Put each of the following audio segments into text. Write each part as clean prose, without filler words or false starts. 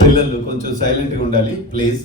పిల్లలు కొంచెం సైలెంట్గా ఉండాలి ప్లీజ్.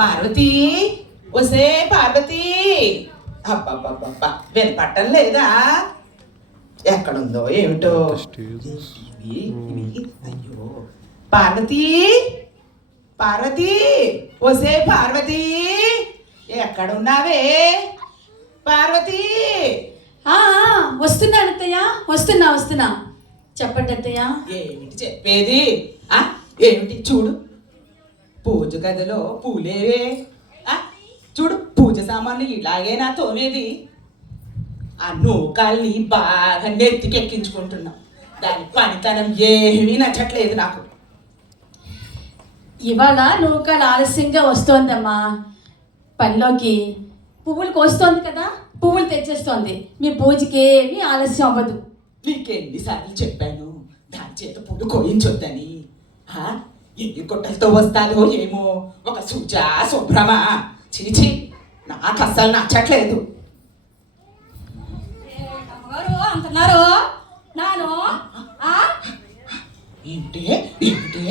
పార్వతి, వసే పార్వతి, అబ్బబ్బబ్బబ్బా వినపట్టం లేదా? ఎక్కడుందో ఏమిటో అయ్యో. పార్వతి, పార్వతి, వసే పార్వతి, ఎక్కడున్నావే పార్వతి? వస్తున్నాను అత్తయ్య, వస్తున్నా. చెప్పండి అత్తయ్య. ఏమిటి చెప్పేది? ఏమిటి చూడు, పూజ గదిలో పూలేవే. చూడు, పూజ సామాన్లు ఇలాగేనా తోమేది? ఆ నూకాల్ని బాగా నెత్తికెక్కించుకుంటున్నాం. దాని పనితనం ఏమీ నచ్చట్లేదు నాకు. ఇవాళ నూకాలు ఆలస్యంగా వస్తోందమ్మా. పనిలోకి పువ్వులు కోస్తోంది కదా, పువ్వులు తెచ్చేస్తోంది. మీ పూజకి ఏమీ ఆలస్యం అవ్వదు. నీకెన్నిసార్లు చెప్పాను దాని చేత పూలు కోయించొద్దని? ఎన్ని కొట్టలతో వస్తాదో ఏమో, ఒక సుజా శుభ్రమా. చీచి, నాకు అస్సలు నచ్చట్లేదు. అంటున్నారు నాను. ఏంటి ఏంటి?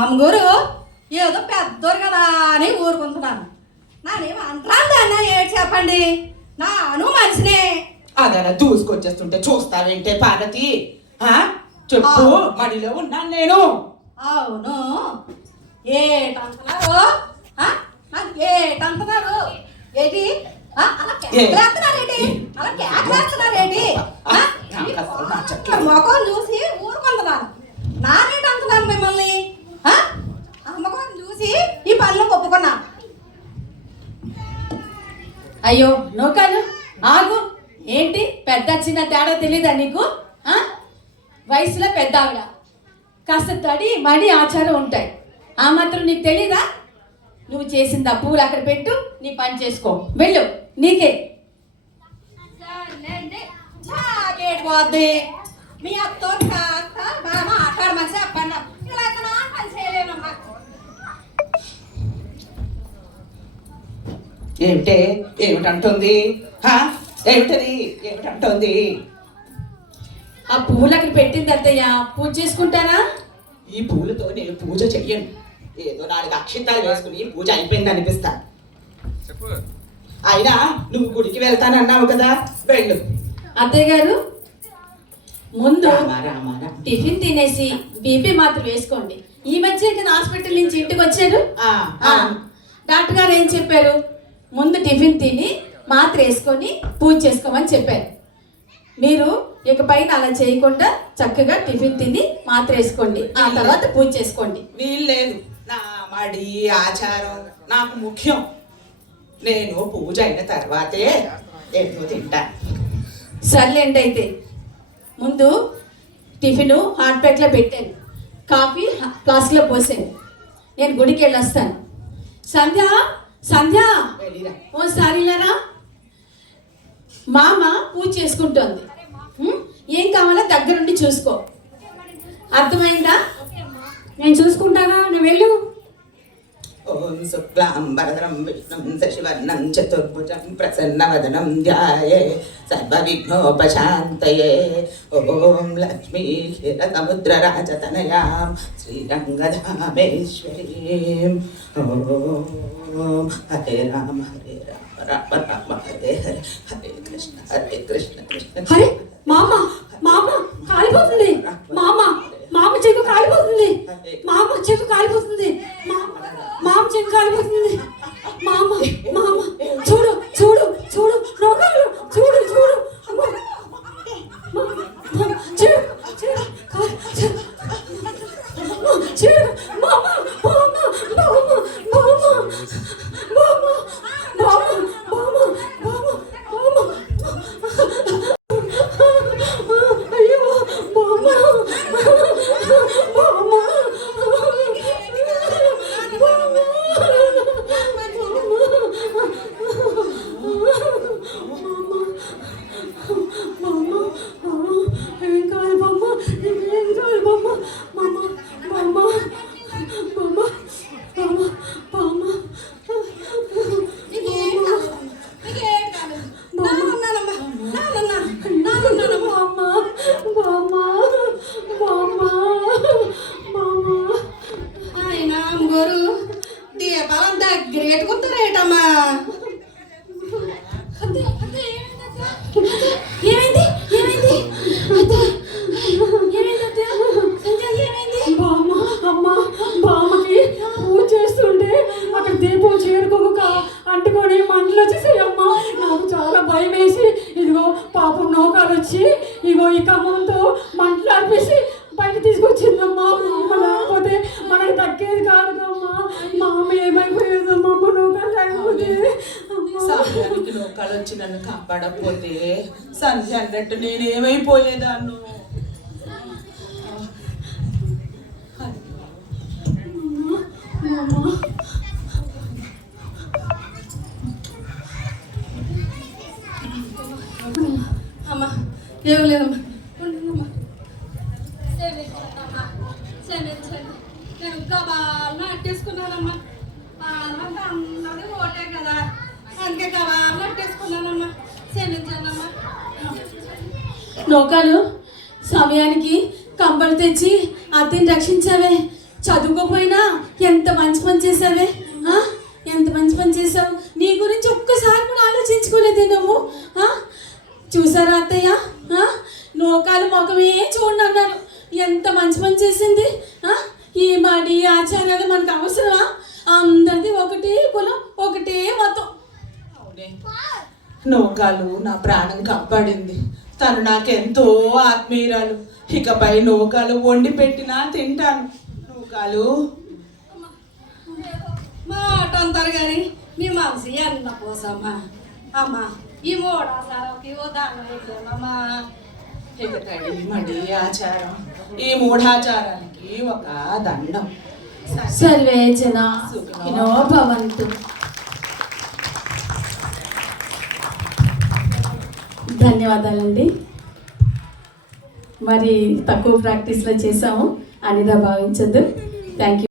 అమ్మగారు ఏదో పెద్దోరు కదా అని ఊరుకుంటున్నాను. నానేమో అంటాను ఏడు చెప్పండి, నాను మనిషినే. అదలా దూసుకొచ్చేస్తుంటే చూస్తావేంటే పార్వతి? చెప్పు, మడిలో ఉన్నాను నేను. అవును, ఏటంటున్నారు? ఏటంటున్నారు ఏంటి? అలా కేకలేస్తున్నారేంటి? మొఖం చూసి ఊరుకుంటున్నాను. నానేటంటున్నాను మిమ్మల్ని. అమ్మకం చూసి ఈ పనులు ఒప్పుకున్నాను. అయ్యో నూకాలు ఆగు. ఏంటి పెద్ద చిన్న తేడా తెలీదా నీకు? వయసులో పెద్ద ఆవిడ, కాస్త తడి మడి ఆచారం ఉంటాయి. ఆ మాత్రం నీకు తెలీదా? నువ్వు చేసింది ఆ పువ్వులు అక్కడ పెట్టు, నీ పని చేసుకో, వెళ్ళు. నీకే పోద్ది. మీ అత్తో కాస్త బాగా మాట్లాడమని చెప్పండి. ఇలా పని చేయలేనమ్మా. ఏమిటంటుంది? ఏమిటది? ఏమిటంటుంది? ఆ పువ్వులు అక్కడ పెట్టింది అత్తయ్య, పూజ చేసుకుంటారా? ఈ పూలతో నేను పూజ చెయ్యను. ఏదో 4 అక్షింతాలు వేసుకుని పూజ అయిపోయింది అనిపిస్తా. అయినా నువ్వు గుడికి వెళ్తానన్నావు కదా, వెళ్ళు. అత్తయ్య గారు, ముందు టిఫిన్ తినేసి బీపీ మాత్రం వేసుకోండి. ఈ మధ్య కదా హాస్పిటల్ నుంచి ఇంటికి వచ్చారు. డాక్టర్ గారు ఏం చెప్పారు? ముందు టిఫిన్ తిని మాత్ర వేసుకొని పూజ చేసుకోమని చెప్పారు. మీరు ఇకపైన అలా చేయకుండా చక్కగా టిఫిన్ తిని మాత్ర వేసుకోండి, ఆ తర్వాత పూజ చేసుకోండి. వీల్లేదు, నా మడి ఆచారం నాకు ముఖ్యం. నేను పూజ అయిన తర్వాతే ఏదో తింటా. సర్లేండి, అయితే ముందు టిఫిన్ హాట్ ప్యాక్లో పెట్టాను, కాఫీ ఫ్లాస్క్లో పోసాను. నేను గుడికి వెళ్ళొస్తాను. సంధ్య, సంధ్య, ఓసారి ఇలారా. మామ పూజ చేసుకుంటోంది. ఏం కావాలో దగ్గరుండి చూసుకో, అర్థమైందా? నేను చూసుకుంటానా, నువ్వు వెళ్ళు. ఓం శుక్లాంబరధరం విష్ణుం శశివర్ణం చతుర్భుజం ప్రసన్నవదనం ధ్యాయే సర్వవిఘ్నోపశాంతయే. ఓం లక్ష్మీ క్షీరసముద్రరాజతనయాం శ్రీరంగధామేశ్వరీం. ఓం హరే రామ రామ రామ హరే హరే, హరే కృష్ణ కృష్ణ హరే. మామ, మామ కాలిపోతుంది. మామ చెక్కు కాలిపోతుంది. మామ చెక్కు కాలిపోతుంది. మామ చెక్కు కాలిపోతుంది. మామ చూడు చూడు చూడు, నోకాలు చూడు చూడు. చూడు చూడు. ఏంటమ్మా ఏమైంది ఏమైంది ఏమైంది సంధ్య ఏమైంది? బామ్మకి పూజ చేస్తుంటే అక్కడ దీపం చేరుకోక అంటుకొని మంటలు వచ్చేసాయి అమ్మ. నాకు చాలా భయం వేసి ఇదిగో పాపం నౌకాలు వచ్చి ఇగో ఈ కమ్మంతో మంటలు ఆర్పేసి బయట తీసుకొచ్చిందమ్మా. అమ్మ లేకపోతే మనకు దక్కేది కాదమ్మా. మా అమ్మ ఏమైపోయేదమ్మా అమ్మ నౌకాలు లేకపోతే. సంధ్యానికి నౌకాలు వచ్చి నన్ను కాపాడకపోతే సంధ్య అన్నట్టు నేనేమైపోయేదాన్ని. అమ్మా ఏం లేదమ్మా నేను ఇంకా బాగా అట్టేసుకున్నానమ్మా. అందరూ ఓటే కదా అందుకే బాగా అట్టేసుకున్నానమ్మా. క్షమించానమ్మా. నౌకాలు సమయానికి కంబలు తెచ్చి అతన్ని రక్షించావే. చదువుకోపోయినా ఎంత మంచి పని చేసావే. ఎంత మంచి పని చేసావు. నీ గురించి ఒక్కసారి కూడా ఆలోచించుకోలేదే నువ్వు. చూసారా అత్తయ్య, నౌకాలు మొగమే చూడండి అన్నారు. ఎంత మంచి పని చేసింది. ఈ మడి ఆచారాలు మనకు అవసరమా? అందరిది ఒకటే కులం ఒకటే మతం. అవునే, నౌకాలు నా ప్రాణం కాపాడింది. తను నాకెంతో ఆత్మీయురాలు. ఇకపై నౌకాలు వండి పెట్టినా తింటాను. నౌకాలు మాట అంటారు కానీ నీ మనసు ఎన్న పోసమ్మా. అమ్మా ఈ మూడాసారకి ఓ దానమ్మా. ఇక తడి మడి ఆచారం, ఈ మూఢాచారానికి ఒక దండం. సర్వే జన సుఖినో భవంతు. ధన్యవాదాలండి. మరి తక్కువ ప్రాక్టీస్లో చేసాము అనిదా భావించద్దు. Thank you.